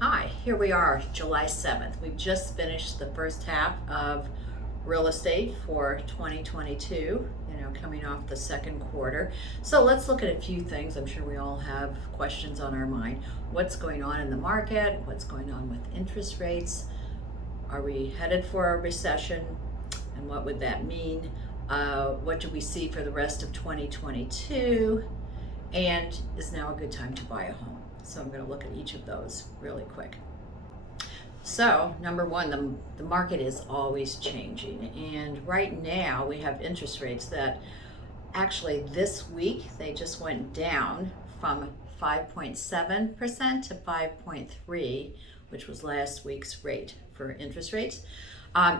Hi, here we are, July 7th. We've just finished the first half of real estate for 2022, coming off the second quarter. So let's look at a few things. I'm sure we all have questions on our mind. What's going on in the market? What's going on with interest rates? Are we headed for a recession? And what would that mean? What do we see for the rest of 2022? And is now a good time to buy a home? So I'm going to look at each of those really quick. So, number one, the market is always changing. And right now we have interest rates that actually this week they just went down from 5.7% to 5.3%, which was last week's rate for interest rates.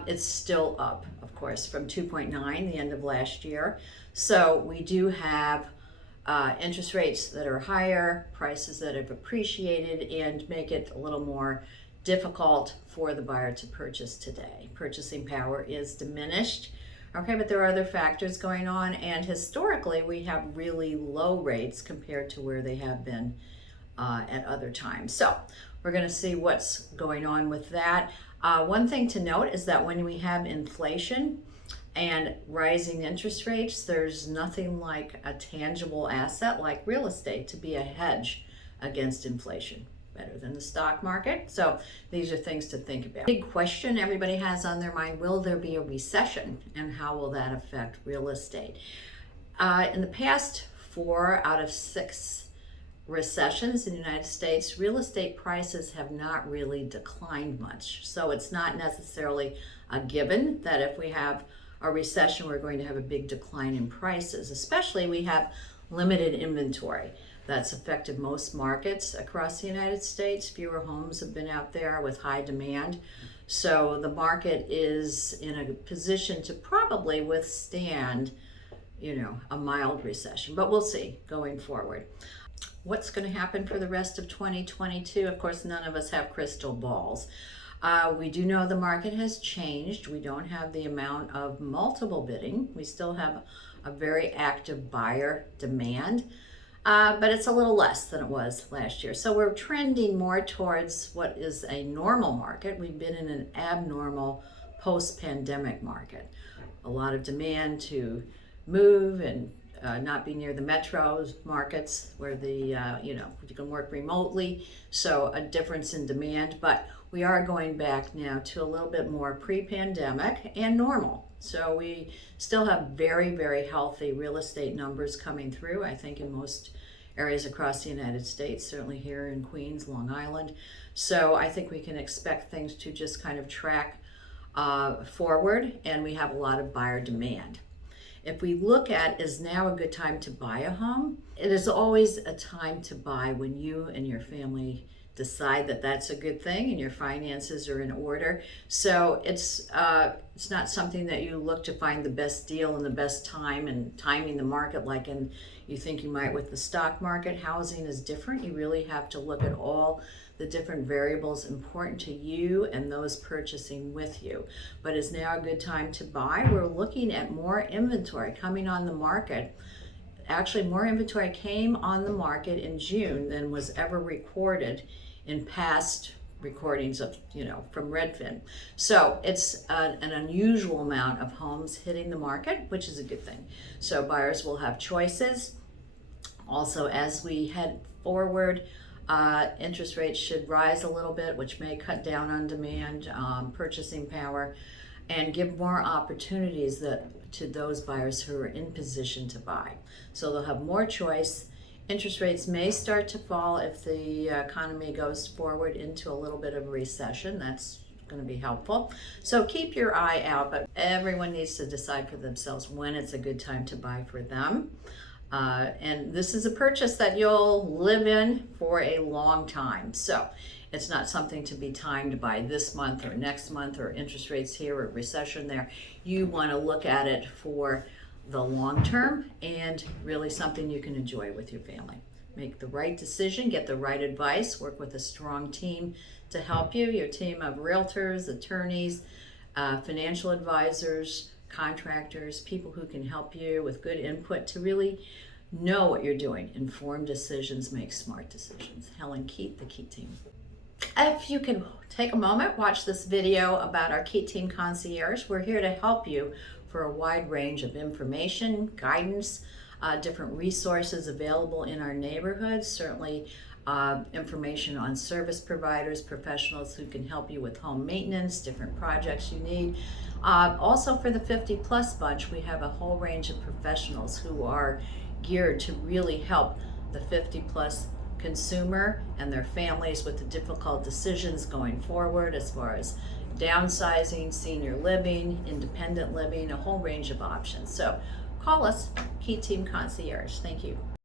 It's still up, of course, from 2.9 the end of last year. So we do have interest rates that are higher, prices that have appreciated, and make it a little more difficult for the buyer to purchase today. Purchasing power is diminished. Okay, but there are other factors going on, and historically we have really low rates compared to where they have been at other times. So we're going to see what's going on with that. One thing to note is that when we have inflation and rising interest rates, there's nothing like a tangible asset like real estate to be a hedge against inflation, better than the stock market. So these are things to think about. Big question everybody has on their mind: will there be a recession, and how will that affect real estate? In the past 4 out of 6 recessions in the United States, real estate prices have not really declined much. So it's not necessarily a given that if we have a recession, we're going to have a big decline in prices. Especially we have limited inventory. That's affected most markets across the United States. Fewer homes have been out there with high demand. So the market is in a position to probably withstand, a mild recession. But we'll see going forward. What's going to happen for the rest of 2022? Of course, none of us have crystal balls. We do know the market has changed. We don't have the amount of multiple bidding. We still have a very active buyer demand, but it's a little less than it was last year. So we're trending more towards what is a normal market. We've been in an abnormal post-pandemic market. A lot of demand to move and not be near the metros markets where you can work remotely. So a difference in demand, but we are going back now to a little bit more pre-pandemic and normal. So we still have very, very healthy real estate numbers coming through, I think, in most areas across the United States, certainly here in Queens, Long Island. So I think we can expect things to just kind of track forward, and we have a lot of buyer demand. If we look at, is now a good time to buy a home? It is always a time to buy when you and your family decide that that's a good thing and your finances are in order. So it's not something that you look to find the best deal and the best time and timing the market like you think you might with the stock market. Housing is different. You really have to look at all the different variables important to you and those purchasing with you. But is now a good time to buy? We're looking at more inventory coming on the market. Actually, more inventory came on the market in June than was ever recorded in past recordings of, from Redfin. So it's an unusual amount of homes hitting the market, which is a good thing. So buyers will have choices. Also, as we head forward, interest rates should rise a little bit, which may cut down on demand, purchasing power, and give more opportunities to those buyers who are in position to buy. So they'll have more choice. Interest rates may start to fall if the economy goes forward into a little bit of a recession. That's going to be helpful. So keep your eye out, but everyone needs to decide for themselves when it's a good time to buy for them. And this is a purchase that you'll live in for a long time. So it's not something to be timed by this month or next month or interest rates here or recession there. You want to look at it for the long term and really something you can enjoy with your family. Make the right decision, get the right advice, work with a strong team to help you, your team of realtors, attorneys, financial advisors, contractors, people who can help you with good input to really know what you're doing. Informed decisions make smart decisions. Helen, Keit, the Keit team. If you can take a moment, watch this video about our Keit Team Concierge. We're here to help you for a wide range of information, guidance, different resources available in our neighborhoods, certainly information on service providers, professionals who can help you with home maintenance, different projects you need. Also for the 50 plus bunch, we have a whole range of professionals who are geared to really help the 50 plus consumer and their families with the difficult decisions going forward as far as downsizing, senior living, independent living, a whole range of options. So call us, Keit Team Concierge. Thank you.